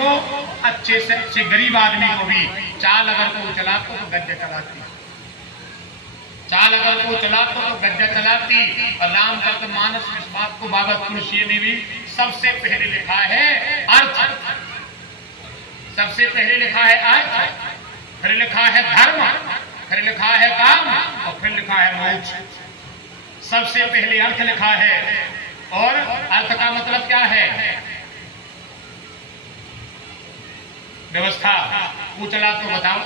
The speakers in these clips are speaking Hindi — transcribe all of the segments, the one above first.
को, अच्छे से अच्छे गरीब आदमी को भी चाल अगर को चलाता तो गज्जा चलाती, चाल अगर को चलाता तो गज्जा चलाती। और रामचरितमानस में इस बात को बाबा तुलसी ने भी सबसे पहले लिखा है अर्थ, सबसे पहले लिखा है अर्थ, फिर लिखा है धर्म, फिर लिखा है काम और फिर लिखा है मोक्ष। सबसे पहले अर्थ लिखा है, और अर्थ का मतलब क्या है? व्यवस्था। पूछला तो बताओ।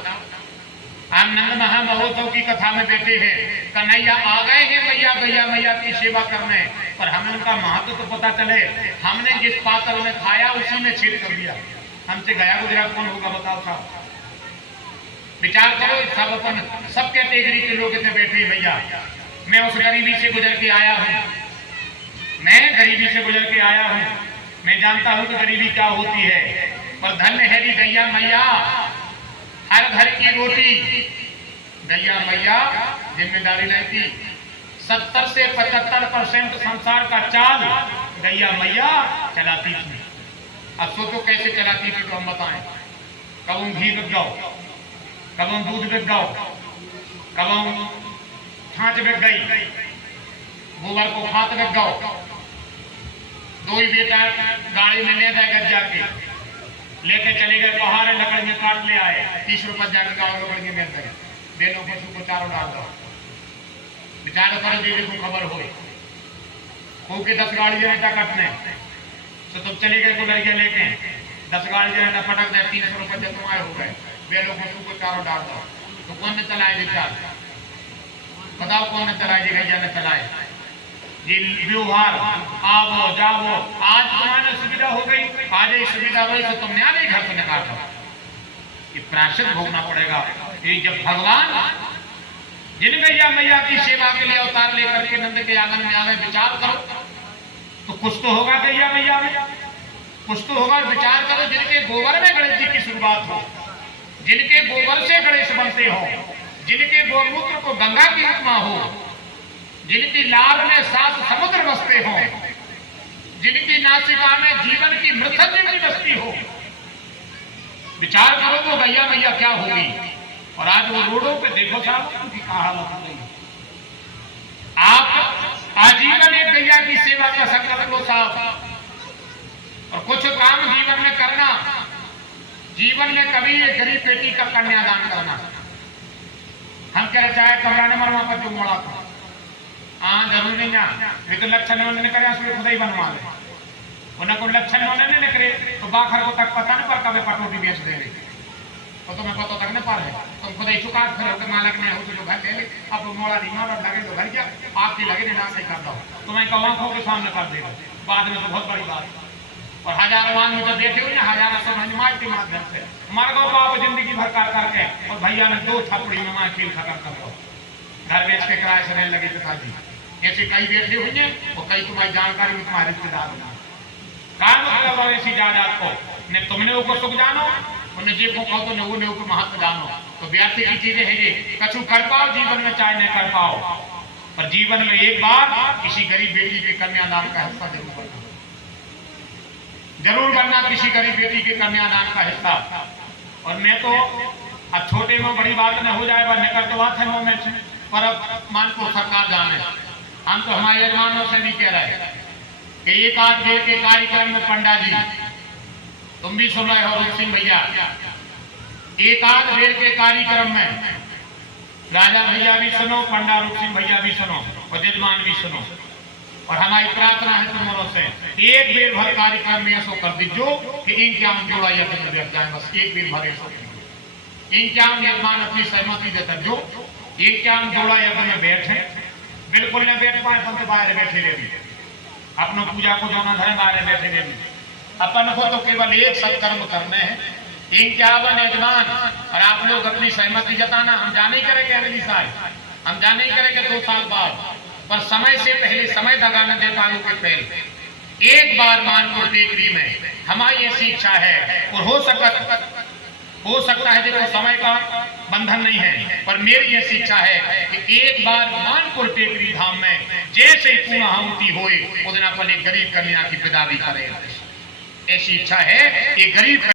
हम नंद महामहोत्सव की कथा में बैठे हैं, कन्हैया आ गए हैं मैया गैया मैया की सेवा करने, पर हमें उनका महत्व तो पता चले। हमने जिस पात्र में खाया उसी में छेद कर दिया। हमसे गया गुजरा कौन होगा बताओ साहब? विचार करो। सब अपन सब कैटेगरी के लोग इतने बैठे भैया। मैं उस गरीबी से गुजर के आया हूँ, मैं गरीबी से गुजर के आया हूँ, मैं जानता हूँ कि गरीबी क्या होती है। पर धन्य है गैया मैया, हर घर की रोटी गैया मैया जिम्मेदारी लेती। 70 से 75% संसार का चाल गैया मैया चलाती थी। अब सोचो कैसे चलाती थी तो हम बताएं। कबों घी बिक जाओ, कबों दूध बिक जाओ, कबों छाछ बिक गई, गोबर को खाद बिक जाओ। दो ही बेटा गाड़ी में ले गए गज्जा के, लेके चले गए पहाड़, लकड़ियां काट ले आए। 30 रुपये जाके गाँव लकड़ियां मिल गए। दे लो पशु को चारों डाल दो, बेचारे पर दीदी को खबर हो खूब के 10 गाड़ियां ईटा कटने तो तुम चले गए गुलरिया लेके, 10 गाड़ियां ईटा फटक गए, 300 रुपये तुम्हारे हो गए। दे लो पशु को चारों डाल दो। तो कौन ने चलाए विचार? बताओ कौन ने चलाए? गैया ने चलाए। ये व्यवहार आवो जाओ, आज तुम्हारे सुविधा हो गई, आज ही सुविधा हुई तो तुमने आ नहीं घर से निकाल दो। ये प्रायश्चित भोगना पड़ेगा। ये जब भगवान जिन गैया मैया की सेवा के लिए अवतार लेकर के नंद के आंगन में आवे, विचार करो तो कुछ तो होगा गैया मैया में, कुछ तो होगा। विचार करो, जिनके गोबर में गणेश जी की शुरुआत हो, जिनके गोबर से गणेश बनते हो, जिनके गोमूत्र को गंगा की उपमा हो, जिनकी लार में 7 समुद्र बसते हो, जिनकी नासिका में जीवन की मृतजनी बसती हो, विचार करो वो गैया मैया क्या होगी। और आज वो रोडों पे देखो साहब उनकी क्या हालत हो गई। आप आजीवन एक गैया की सेवा का संकल्प लो साहब, और कुछ काम जीवन में करना। जीवन में कभी एक गरीब बेटी का कन्यादान करना। हम कह चाहे कमरा ने मरवा पर जो मोड़ा था, हाँ जरूर नहीं ना, ये तो लक्षण उन्होंने करे उसमें खुद ही बनवा ले। उन्हें को लक्षण उन्होंने नहीं करे तो बाखर को तक पता नहीं पर कभी पटोटी बेच दे रहे तो तुम्हें पता तक नहीं पा रहे। तुम खुद ही चुका फिर होकर मालक ने हो तो घर ले ले, अब मोड़ा नहीं मार लगे तो घर क्या आपकी लगे ना सही कर दो, तुम्हें कौ आंखों के सामने कर देगा बाद में तो बहुत बड़ी बात। और हजारों आदमी जब बैठे हुए ना, हजारों समझ मार के माध्यम से मर गो बाप जिंदगी भर कर करके, और भैया ने 2 थपड़ी में मार खेल खत्म कर दो, घर बेच के किराए से रहने लगे पिताजी। ऐसे कई बैठे हुए हैं और कई तुम्हारी जानकारी में तुम्हारे रिश्तेदार होंगे। कहा मतलब ऐसी जायदाद को ने तुमने ऊपर सुख जानो, उन्हें जे को कहो तो ने ऊपर महत्व जानो। तो व्यर्थ की चीजें है ये, कछु कर पाओ जीवन में चाहे नहीं कर पाओ, पर जीवन में एक बार किसी गरीब बेटी के कन्यादान का हिस्सा जरूर बनना, जरूर बनना किसी गरीब बेटी के कन्यादान का हिस्सा। और मैं तो अब छोटे में बड़ी बात न हो जाए, निकल तो बात है वो में, पर अब मान को सरकार जाने। हम तो हमारे यजमानों से भी कह रहे हैं कि एक आध देर के कार्यक्रम में पंडा जी तुम भी सुन रहे हो रूप सिंह भैया, एक आध देर के कार्यक्रम में राजा भैया भी सुनो, पंडा रूप सिंह भैया भी सुनो और यजमान भी सुनो। और हमारी प्रार्थना है तुम्हारों से एक बेर भर कार्यक्रम में ऐसा कर दीजो कि इंतजाम जोड़ा या बैठ जाए, बस एक बेर भर ऐसा इंतजाम यजमान अपनी सहमति देता जो इंतजाम जोड़ा या में बैठे, बिल्कुल न बैठ पाए पंत बाहर बैठे रहे, अपना पूजा को जाना धरे बाहर बैठे रहे। अपन को तो केवल एक सत्कर्म करने हैं, इंतजाम यजमान और आप लोग अपनी सहमति जताना। हम जाने ही करेंगे अगली साल, हम जाने ही करेंगे 2 साल बाद, पर समय से पहले समय दगा न दे पालू के पहले एक बार मानपुर टेकरी में हमारी ऐसी इच्छा है। और हो सकता है देखो समय का बंधन नहीं है, पर मेरी ऐसी इच्छा है कि एक बार मानपुर टेकरी धाम में जैसे ही पूर्ण आहुति होए उस दिन अपन एक गरीब कन्या की विदा भी करें। ऐसी इच्छा है, एक गरीब